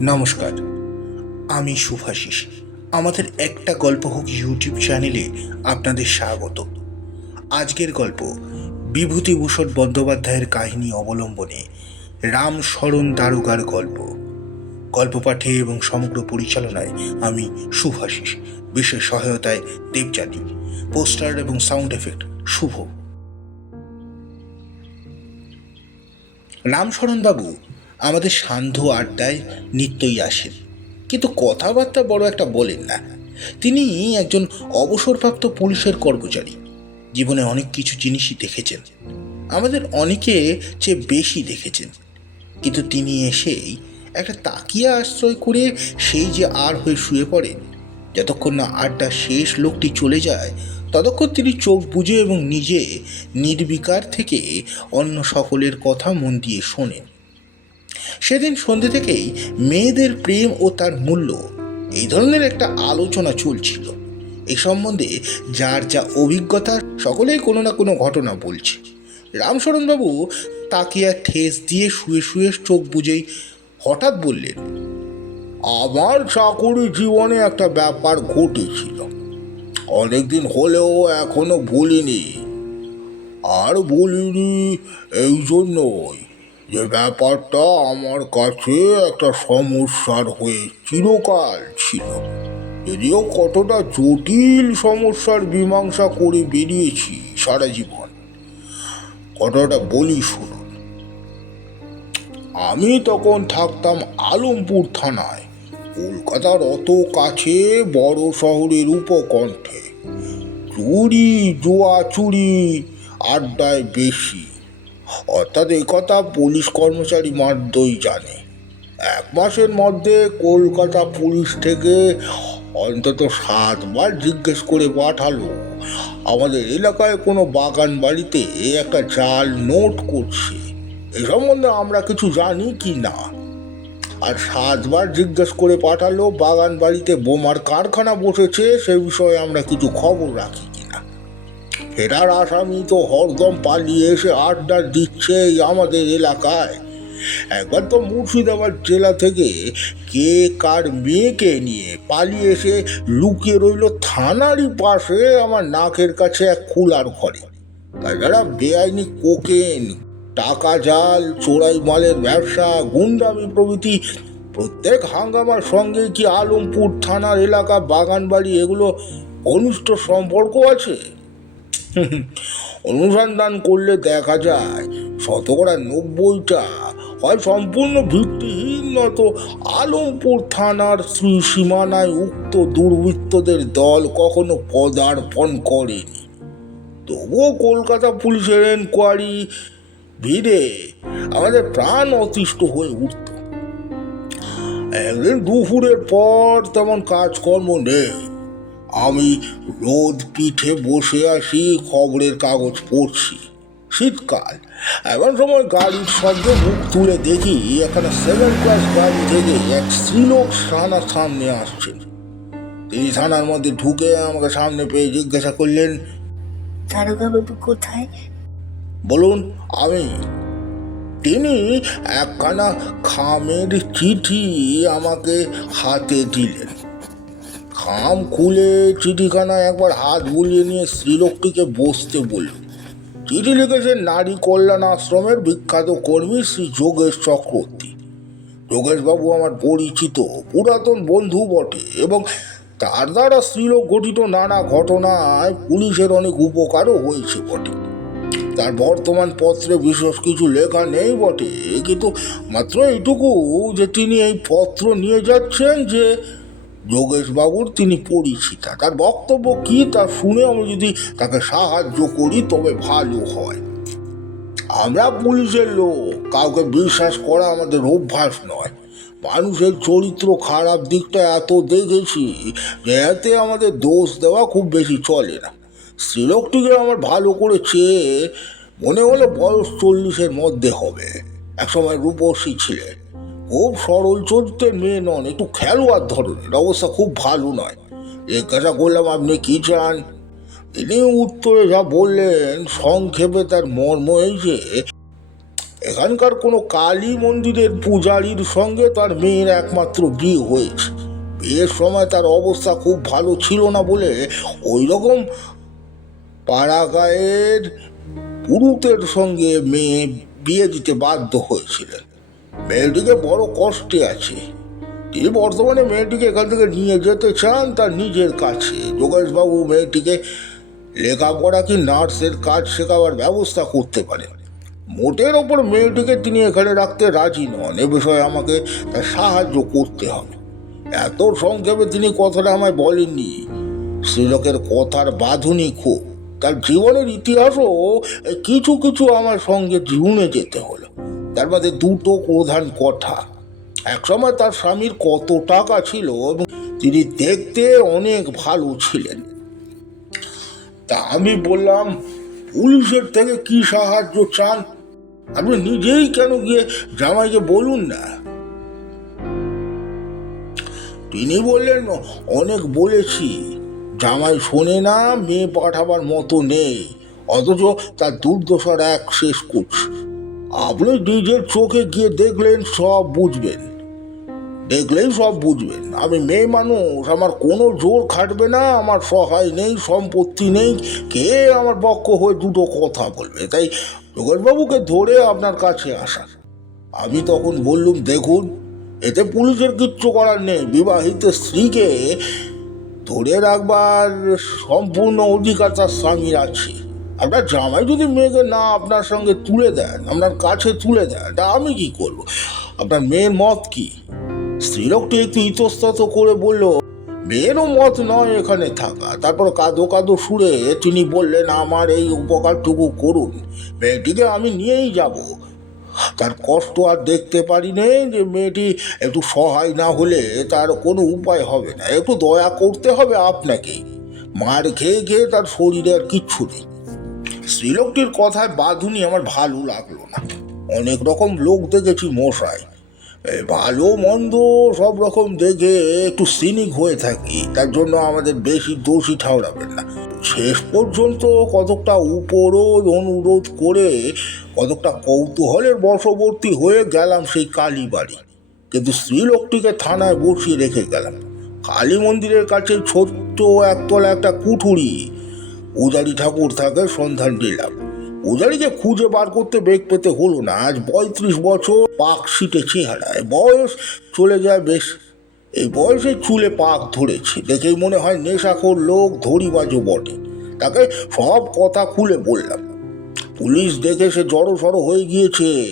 নমস্কার, আমি শুভাশিস আমাদের একটা গল্প হোক ইউটিউব চ্যানেলে আপনাদের স্বাগত। আজকের গল্প, বিভূতিভূষণ বন্দ্যোপাধ্যায়ের কাহিনী অবলম্বনে রামশরণ দারোগার গল্প। গল্প পাঠে এবং সমগ্র পরিচালনায় আমি শুভাশিস বিশেষ সহায়তায় দেবজানি পোস্টার এবং সাউন্ড এফেক্ট শুভ। রামশরণবাবু আমাদের সান্ধ্য আড্ডায় নিত্যই আসেন। কিন্তু কথাবার্তা বড় একটা বলেন না। তিনি একজন অবসরপ্রাপ্ত পুলিশের কর্মচারী। জীবনে অনেক কিছু জিনিসই দেখেছেন। আমাদের অনেকে চেয়ে বেশি দেখেছেন। কিন্তু তিনি এসেই একটা তাকিয়া আশ্রয় করে সেই যে আর হয়ে শুয়ে পড়েন। যতক্ষণ না আড্ডা শেষ লোকটি চলে যায়, ততক্ষণ তিনি চোখ বুজে এবং নিজে নির্বিকার থেকে অন্য সকলের কথা মন দিয়ে শোনেন। সেদিন সন্ধ্যে থেকেই মেয়েদের প্রেম ও তার মূল্য এই ধরনের একটা আলোচনা চলছিল। এই সম্বন্ধে যার যা অভিজ্ঞতা, সকলেই কোনো না কোনো ঘটনা বলছে। রামশরণবাবু তাকিয়া ঠেস দিয়ে শুয়ে শুয়ে চোখ বুঝেই হঠাৎ বললেন, আমার চাকুরি জীবনে একটা ব্যাপার ঘটেছিল। অনেকদিন হলেও এখনও ভুলিনি আর বলিনি এই জন্যই। যে ব্যাপারটা আমার কাছে একটা সমস্যার হয়ে চিরকাল ছিল। যদিও কতটা জটিল সমস্যার মীমাংসা করে বেরিয়েছি সারা জীবন। কতটা বলি শুনুন। আমি তখন থাকতাম আলমপুর থানায়, কলকাতার অত কাছে বড় শহরের উপকণ্ঠে। চুরি, জুয়া, চুরি, আড্ডায় বেশি। অর্থাৎ এই কথা পুলিশ কর্মচারী মাত্রই জানে। এক মাসের মধ্যে কলকাতা পুলিশ থেকে অন্তত সাতবার জিজ্ঞেস করে পাঠালো, আমাদের এলাকায় কোনো বাগান বাড়িতে একটা জাল নোট করছে। এ সম্বন্ধে আমরা কিছু জানি কি না? আর সাতবার জিজ্ঞেস করে পাঠালো, বাগান বাড়িতে বোমার কারখানা বসেছে, সে বিষয়ে আমরা কিছু খবর রাখি। ফেরার আসামি তো হরদম পালিয়ে এসে আড্ডা দিচ্ছে আমাদের এলাকায়। একবার তো মুর্শিদাবাদ জেলা থেকে কে কার মেয়েকে নিয়ে পালিয়ে এসে লুকিয়ে রইল থানারই পাশে আমার নাকের কাছে এক খোলার ঘরে তাছাড়া বেআইনি কোকেন, টাকা জাল, চোরাই মালের ব্যবসা, গুন্ডামি প্রভৃতি, প্রত্যেক হাঙ্গামার সঙ্গে কি আলমপুর থানার এলাকা, বাগানবাড়ি, এগুলো ঘনিষ্ঠ সম্পর্ক আছে? অনুসন্ধান করলে দেখা যায় শতকরা নব্বইটা হয় সম্পূর্ণ ভিত্তিহীন নয়তো আলমপুর থানার শ্রী সীমানায় উক্ত দুর্বৃত্তদের দল কখনো পদার্পণ করেনি। তবুও কলকাতা পুলিশের এনকোয়ারি ভিড়ে আমাদের প্রাণ অতিষ্ঠ হয়ে উঠত। একদিন দুপুরের পর তেমন কাজকর্ম নেই। আমি রোদ পিঠে বসে আসি খবরের কাগজ পড়ছি। শীতকাল। এমন সময় গাড়ির শব্দে মুখ তুলে দেখি এখানে সেভেন ক্লাস গাড়ি থেকে এক স্ত্রীলোক থানার সামনে আসছেন। তিনি থানার মধ্যে ঢুকে আমাকে সামনে পেয়ে জিজ্ঞাসা করলেন দারোগাবাবু কোথায়? বলুন আমি তিনি একখানা খামের চিঠি আমাকে হাতে দিলেন। খাম খুলে চিঠিখানা একবার হাত বুলিয়ে নিয়ে স্ত্রীলোকটিকে বসতে বলল। চিঠি লিখেছেন নারী কল্যাণ আশ্রমের বিখ্যাত কর্মী শ্রী যোগেশ চক্রবর্তী। যোগেশবাবু আমার পরিচিত, পুরাতন বন্ধু বটে এবং তার দ্বারা স্ত্রীলোক গঠিত নানা ঘটনায় পুলিশের অনেক উপকারও হয়েছে বটে। তার বর্তমান পত্রে বিশেষ কিছু লেখা নেই বটে, কিন্তু মাত্র এইটুকু যে তিনি এই পত্র নিয়ে যাচ্ছেন যে যোগেশবাবুর তিনি পরিচিতা। তার বক্তব্য কি তা শুনে আমি যদি তাকে সাহায্য করি, তবে ভালো হয়। আমরা পুলিশের লোক, কাউকে বিশ্বাস করা আমাদের অভ্যাস নয়। মানুষের চরিত্র খারাপ দিকটা এত দেখেছি যে এতে আমাদের দোষ দেওয়া খুব বেশি চলে না। স্ত্রীলোকটিকে আমার ভালো করে চেয়ে মনে হলো বয়স চল্লিশের মধ্যে হবে। একসময় রূপসী ছিলেন। খুব সরল চরিত্রের মেয়ে নন, একটু খেলোয়াড় ধরনের অবস্থা খুব ভালো নয়। জিজ্ঞাসা করলাম আপনি কি চান? তিনি উত্তরে যা বললেন, সংক্ষেপে তার মর্ম এই যে, এখানকার কোনো কালী মন্দিরের পূজারীর সঙ্গে তার মেয়ের একমাত্র বিয়ে হয়েছে। বিয়ের সময় তার অবস্থা খুব ভালো ছিল না বলে ওই রকম পাড়াগাঁয়ের পুরুতের সঙ্গে মেয়ে বিয়ে দিতে বাধ্য হয়েছিলেন। মেয়েটিকে বড় কষ্টে আছে। তিনি বর্তমানে মেয়েটিকে এখান থেকে নিয়ে যেতে চান তার নিজের কাছে। যোগেশবাবু মেয়েটিকে লেখাপড়া কি নার্সের কাজ শেখাবার ব্যবস্থা করতে পারেন মোটের ওপর মেয়েটিকে তিনি এখানে রাখতে রাজি নন। এ বিষয়ে আমাকে তার সাহায্য করতে হবে। এত সংক্ষেপে তিনি কথাটা আমায় বলেননি। শ্রীলোকের কথার বাঁধুনি খুব। তার জীবনের ইতিহাসও কিছু কিছু আমার সঙ্গে জুড়ে যেতে হলো। তার মধ্যে দুটো প্রধান কথা। একসময় তার স্বামীর কত টাকা ছিল এবং তিনি দেখতে অনেক ভালো ছিলেন। তা আমি বললাম, পুলিশের থেকে কি সাহায্য চান? আপনি নিজেই কেন গিয়ে জামাইকে বলুন না? তিনি বললেন, অনেক বলেছি। জামাই শোনে না, মেয়ে পাঠাবার মতো নেই। অথচ তার দুর্দশার এক শেষ করছে আপনি নিজের চোখে গিয়ে দেখলেন, সব বুঝবেন। দেখলেই সব বুঝবেন। আমি মেয়ে মানুষ, আমার কোনো জোর খাটবে না, আমার সহায় নেই, সম্পত্তি নেই। কে আমার পক্ষ হয়ে দুটো কথা বলবে? তাই যোগেশবাবুকে ধরে আপনার কাছে আসার আমি তখন বললুম, দেখুন, এতে পুলিশের কিচ্ছু করার নেই। বিবাহিত স্ত্রীকে ধরে রাখবার সম্পূর্ণ অধিকার তার স্বামীর আছে। আপনার জামাই যদি মেয়েকে না আপনার সঙ্গে তুলে দেন, আপনার কাছে তুলে দেন, তা আমি কি করব? আপনার মেয়ের মত কি? স্ত্রীলোকটি একটু ইতস্তত করে বলল, মেয়েরও মত নয় এখানে থাকা। তারপর কাঁদো কাঁদো সুরে তিনি বললেন, আমার এই উপকারটুকু করুন। মেয়েটিকে আমি নিয়েই যাব। তার কষ্ট আর দেখতে পারি নে যে মেয়েটি একটু সহায় না হলে তার কোনো উপায় হবে না। একটু দয়া করতে হবে আপনাকে। মার খেয়ে খেয়ে তার শরীরে আর কিচ্ছু নেই। স্ত্রীলোকটির কথায় বাঁধুনি আমার ভালো লাগল না। অনেক রকম লোক দেখেছি মশাই। ভালো মন্দ সব রকম দেখে একটু সিনিক হয়ে থাকি, তার জন্য আমাদের বেশি দোষী ঠাউরাবেন না। শেষ পর্যন্ত কতকটা উপরোধ অনুরোধ করে কতকটা কৌতূহলের বশবর্তী হয়ে গেলাম সেই কালী বাড়ি। কিন্তু স্ত্রীলোকটিকে থানায় বসিয়ে রেখে গেলাম। কালী মন্দিরের কাছে ছোট্ট একতলা একটা কুঠুরি পূজারি ঠাকুর থাকে, সন্ধান দিলাম পূজারিকে খুঁজে বার করতে বেগ পেতে হলো না। আজ পঁয়ত্রিশ বছর পাক সিটে চেহারায়। বয়স চলে যায় বেশ। এই বয়সে চুলে পাক ধরেছে। দেখেই মনে হয় নেশাখোর লোক ধরিবাজও বটে। তাকে সব কথা খুলে বললাম। পুলিশ দেখে সে জড়ো সড়ো হয়ে গিয়েছে।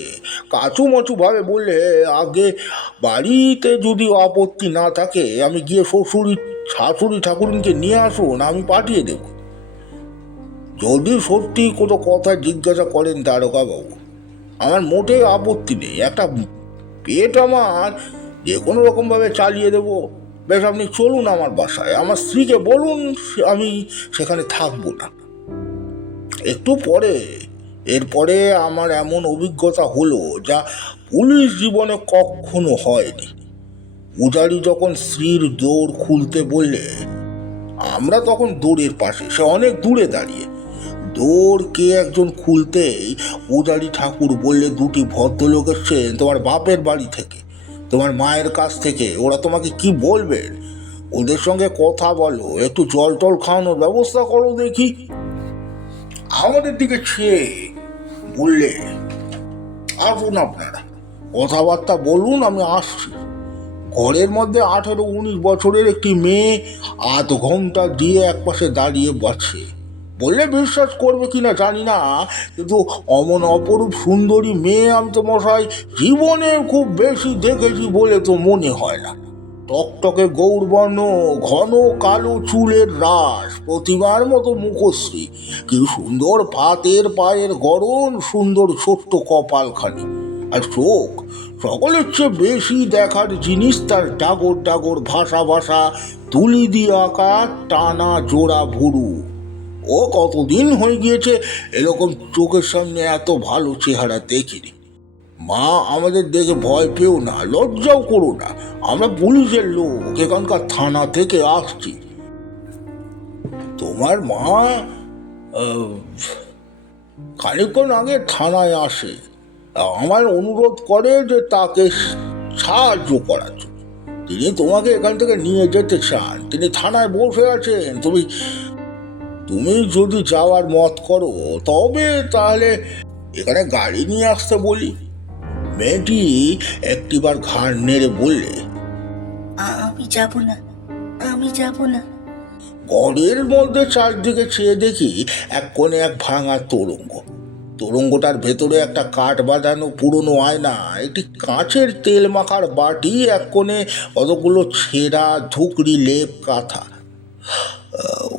কাচু মাচু ভাবে বললে, আগে বাড়িতে যদি আপত্তি না থাকে, আমি গিয়ে শ্বশুরি, শাশুড়ি ঠাকুরকে নিয়ে আসুন, আমি পাঠিয়ে দেব। যদি সত্যি কোনো কথা জিজ্ঞাসা করেন দারোগা বাবু আমার মোটেই আপত্তি নেই। একটা পেট আমার, যে কোনো রকমভাবে চালিয়ে দেবো। বেশ, আপনি চলুন আমার বাসায়। আমার স্ত্রীকে বলুন আমি সেখানে থাকব না। একটু পরে, এরপরে আমার এমন অভিজ্ঞতা হলো যা পুলিশ জীবনে কখনো হয়নি। পূজারি যখন স্ত্রীর দৌড় খুলতে বললে, আমরা তখন দৌড়ের পাশে, সে অনেক দূরে দাঁড়িয়ে দৌড় কে একজন খুলতেই পূজারি ঠাকুর বললে, দুটি ভদ্রলোক এসছেন তোমার বাপের বাড়ি থেকে, তোমার মায়ের কাছ থেকে, ওরা তোমাকে কি বলবেন ওদের সঙ্গে কথা বলো, একটু জল টল খাওয়ানোর ব্যবস্থা করো দেখি। আমাদের দিকে ছেয়ে বললে, আসুন আপনারা, কথাবার্তা বলুন, আমি আসছি। ঘরের মধ্যে আঠেরো উনিশ বছরের একটি মেয়ে আধ ঘণ্টা দিয়ে একপাশে দাঁড়িয়ে বাছে বললে বিশ্বাস করবে কিনা জানি না। কিন্তু অমন অপরূপ সুন্দরী মেয়ে আমি তো মশাই জীবনে খুব বেশি দেখেছি বলে তো মনে হয় না। টকটকে গৌরবর্ণ, ঘন কালো চুলের রাস, প্রতিমার মতো মুখশ্রী। কি সুন্দর পাতের পায়ের গরম সুন্দর ছোট্ট কপালখানি। আর চোখ, সকলের চেয়ে বেশি দেখার জিনিস তার ডাগর ডাগর ভাষা ভাষা, তুলি দিয়ে আঁকা টানা জোড়া ভুরু। ও কতদিন হয়ে গিয়েছে এরকম চোখের সামনে এত ভালো চেহারা দেখিনি। মা আমাদের দেখে ভয় পেও না লজ্জাও করো না। আমরা পুলিশের লোক এখানকার থানা থেকে আসছি। তোমার মা আহ, খানিকক্ষণ আগে থানায় আসে। আমার অনুরোধ করে যে তাকে সাহায্য করার জন্য। তিনি তোমাকে এখান থেকে নিয়ে যেতে চান। তিনি থানায় বসে আছেন। তুমি তুমি যদি যাওয়ার মত করো তবে তাহলে এখানে গাড়ি নিয়ে আসতে বলি। মেয়েটি একটিবার ঘাড় নেড়ে বললে আমি যাব না আমি যাব না। ঘরের মধ্যে চারদিকে চেয়ে দেখি এক কোণে এক ভাঙা তোরঙ্গ। তোরঙ্গটার ভেতরে একটা কাঠ বাঁধানো পুরনো আয়না একটি কাঁচের তেল মাখার বাটি এক কোণে কতগুলো ছেঁড়া ধুকরি লেপ কাঁথা।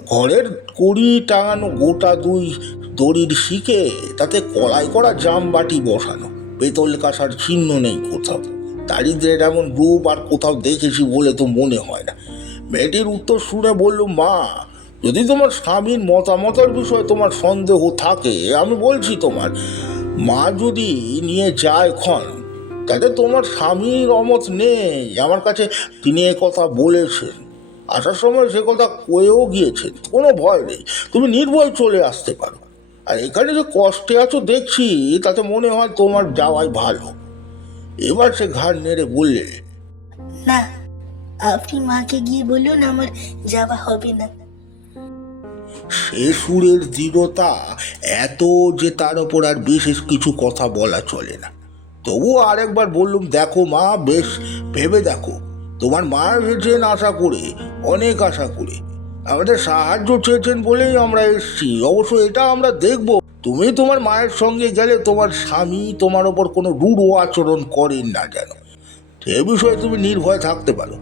ঘরের কড়ি টাঙানো গোটা দুই দড়ির শিকে তাতে কড়াই করা জাম বাটি বসানো। পেতল কাঁসার চিহ্ন নেই কোথাও। দারিদ্রের এমন রূপ আর কোথাও দেখেছি বলে তো মনে হয় না। মেয়েটির উত্তর শুনে বলল, মা, যদি তোমার স্বামীর মতামতের বিষয়ে তোমার সন্দেহ থাকে, আমি বলছি তোমার, মা যদি নিয়ে যায় ক্ষণ, তাতে তোমার স্বামীর অমত নেই। আমার কাছে তিনি কথা বলেছেন। আসার সময় সে কথা কয়েও গিয়েছে কোনো ভয় নেই। তুমি নির্ভয় চলে আসতে পারো। আর এখানে যে কষ্টে আছো দেখছি তাতে মনে হয় তোমার যাওয়াই ভালো। এবার সে ঘাড় নেড়ে বললে না আপনি মাকে গিয়ে বলুন আমার যাওয়া হবে না। সে সুরের দৃঢ়তা এত যে তার ওপর আর বিশেষ কিছু কথা বলা চলে না। তবুও আরেকবার বললুম দেখো মা বেশ ভেবে দেখো। তোমার মা এসেছেন আশা করে অনেক আশা করে। আমাদের সাহায্য চেয়েছেন বলেই আমরা এসেছি। অবশ্য এটা আমরা দেখব। তুমি তোমার মায়ের সঙ্গে গেলে তোমার স্বামী তোমার ওপর কোনো রূঢ় আচরণ করেন না যেন। সে বিষয়ে তুমি নির্ভয় থাকতে পারো।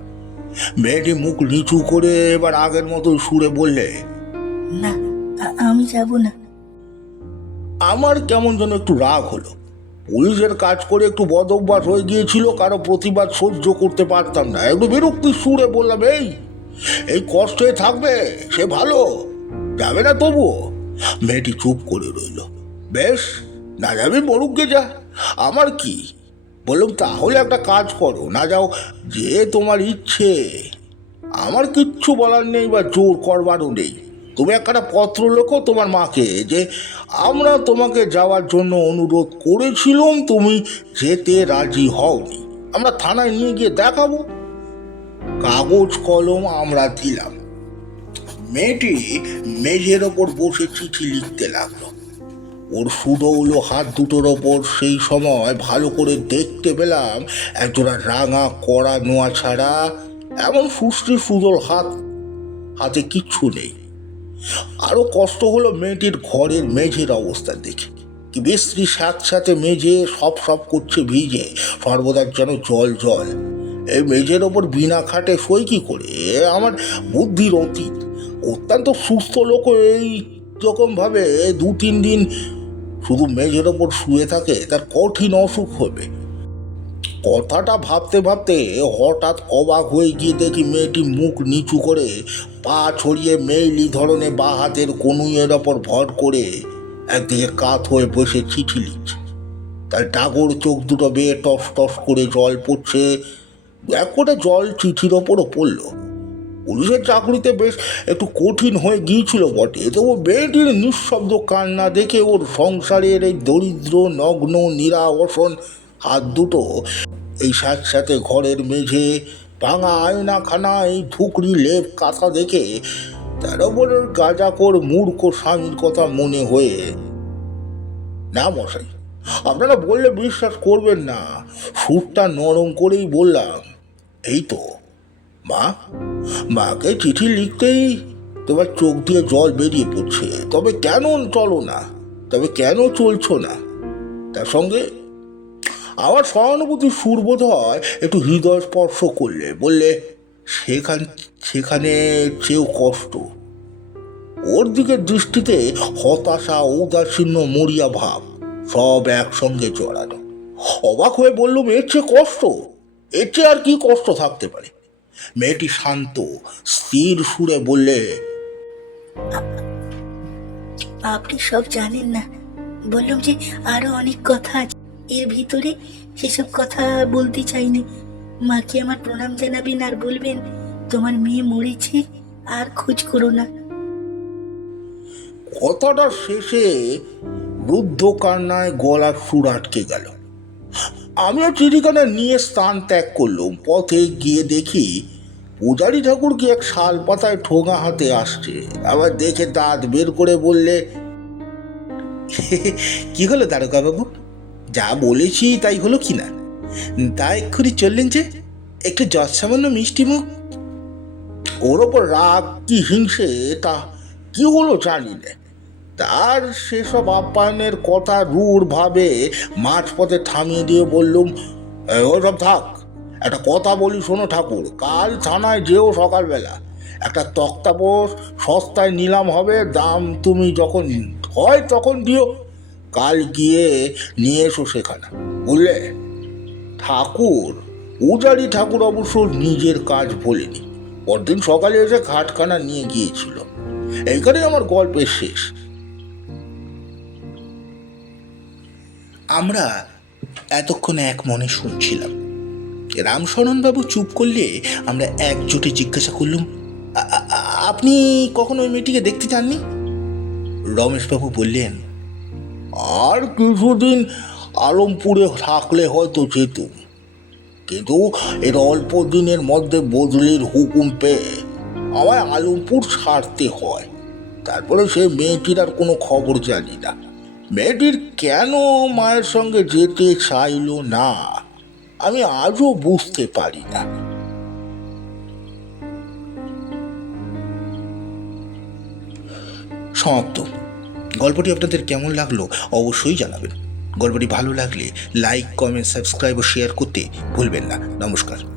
মেয়েটি মুখ নিচু করে এবার আগের মতো সুরে বললে না আমি যাব না। আমার কেমন যেন একটু রাগ হলো। পুলিশের কাজ করে একটু বদ হয়ে গিয়েছিল, কারও প্রতিবাদ সহ্য করতে পারতাম না। একটু বিরক্তি সুরে বললাম, এই এই কষ্টে থাকবে, সে ভালো, যাবে না তবুও। মেয়েটি চুপ করে রইল। বেশ, না যাবি মরুককে যা, আমার কি? বললাম, তাহলে একটা কাজ করো, না যাও, যে তোমার ইচ্ছে। আমার কিচ্ছু বলার নেই বা জোর করবারও নেই। তুমি একটা পত্র লেখো তোমার মাকে যে আমরা তোমাকে যাওয়ার জন্য অনুরোধ করেছিলাম, তুমি যেতে রাজি হওনি। আমরা থানায় নিয়ে গিয়ে দেখাবো। কাগজ, কলম আমরা দিলাম। মেয়েটি মেঝের ওপর বসে চিঠি লিখতে লাগল। ওর সুডৌলো হাত দুটোর ওপর সেই সময় ভালো করে দেখতে পেলাম একজোড়া রাঙা কড়া নোয়া ছাড়া এমন সুশ্রী সুদল হাত, হাতে কিচ্ছু নেই। আরও কষ্ট হলো মেয়েটির ঘরের মেঝের অবস্থা দেখে। বিশ্রী সাথে মেঝে সব সব করছে ভিজে সর্বদা যেন জল জল। এই মেঝের ওপর বিনা খাটে সই কি করে? আমার বুদ্ধির অতীত। অত্যন্ত সুস্থ লোক এই রকমভাবে দু তিন দিন শুধু মেঝের ওপর শুয়ে থাকে, তার কঠিন অসুখ হবে। কথাটা ভাবতে ভাবতে হঠাৎ অবাক হয়ে গিয়ে দেখি মেয়েটি মুখ নিচু করে পা ছড়িয়ে মেইলি ধরনের বা হাতের কনুইয়ের ওপর ভর করে একদিকে কাত হয়ে বসে চিঠি লিখছে। তার ডাগর চোখ দুটো বেয়ে টস টস করে জল পড়ছে। এক করে জল চিঠির ওপরও পড়ল। পুলিশের চাকরিতে বেশ একটু কঠিন হয়ে গিয়েছিল বটে। তবু মেয়েটির নিঃশব্দ কান্না দেখে ওর সংসারের এই দরিদ্র, নগ্ন, নিরাবসন হাত দুটো এই সাথে সাথে ঘরের মেঝে ভাঙা আয়নাখানা এই ঠুকরি লেপ কাঁথা দেখে তার ওপরের গাজাকর মূর্খ স্বামীর কথা মনে হয়ে না মশাই, আপনারা বললে বিশ্বাস করবেন না। সুরটা নরম করেই বললাম। এই তো। মা, মাকে চিঠি লিখতেই তোমার চোখ দিয়ে জল বেরিয়ে পড়ছে। তবে কেন চলো না? তবে কেন চলছো না? তার সঙ্গে আমার সহানুভূতি সুরবোধ হয়, একটু হৃদয় স্পর্শ করলে। বললে, সেখান, সেখানে চেয়েও কষ্ট। ওর দিকের দৃষ্টিতে হতাশা, ঔদাসীন্য, মরিয়া ভাব, সব একসঙ্গে জড়ানো। অবাক হয়ে বললুম এর চেয়ে কষ্ট? এর চেয়ে আর কি কষ্ট থাকতে পারে? মেয়েটি শান্ত, স্থির সুরে বললে, আপনি সব জানেন না। বললাম যে আরও অনেক কথা আছে। এর ভিতরে সেসব কথা বলতে চাইনি। মাকে আমার প্রণাম জানাবেন আর বলবেন, তোমার মেয়ে মরেছে, আর খোঁজ করো না। কথাটা শেষে রুদ্ধ কান্নায় গলার সুর আটকে গেল। আমিও চিঠিখানা নিয়ে স্থান ত্যাগ করলুম। পথে গিয়ে দেখি পূজারি ঠাকুর কি এক শাল পাতায় ঠোঙা হাতে আসছে। আবার দেখে দাঁত বের করে বললে কি হলো দারোগা বাবু যা বলেছি তাই হলো কি না? তা এক্ষুনি চললেন যে একটু যৎসামান্য মিষ্টি মুখ। ওর ওপর রাগ কি হিংসে তা কি হলো জানি না। তার সেসব আপ্যায়নের কথা রূঢ় ভাবে মাঝপথে থামিয়ে দিয়ে বললুম "এ, ওসব থাক একটা কথা বলি শোনো ঠাকুর কাল থানায় যেও সকালবেলা। একটা তক্তাপোষ সস্তায় নিলাম হবে দাম তুমি যখন হয় তখন দিও। কাল গিয়ে নিয়ে এসো সেখানে, বুঝলে? ঠাকুর, পূজারি ঠাকুর অবশ্য নিজের কাজ বলেনি। পরদিন সকালে এসে খাটখানা নিয়ে গিয়েছিল। এইখানে আমার গল্পের শেষ। আমরা এতক্ষণ এক মনে শুনছিলাম, রামশরণবাবু চুপ করলে আমরা একজোটে জিজ্ঞাসা করলুম, "আ- আ- আ- আপনি কখনো ওই মেয়েটিকে দেখতে চাননি? রমেশবাবু বললেন আর কিছুদিন আলমপুরে থাকলে হয়তো যেতুম কিন্তু এর অল্প দিনের মধ্যে বদলির হুকুম পেয়ে আমায় আলমপুর ছাড়তে হয়। তারপরে সে মেয়েটির আর কোনো খবর জানি না। মেয়েটির কেন মায়ের সঙ্গে যেতে চাইলো না, আমি আজও বুঝতে পারি না। সমাপ্ত। গল্পটি আপনাদের কেমন লাগল অবশ্যই জানাবেন। গল্পটি ভালো লাগলে লাইক কমেন্ট সাবস্ক্রাইব ও শেয়ার করতে ভুলবেন না। নমস্কার।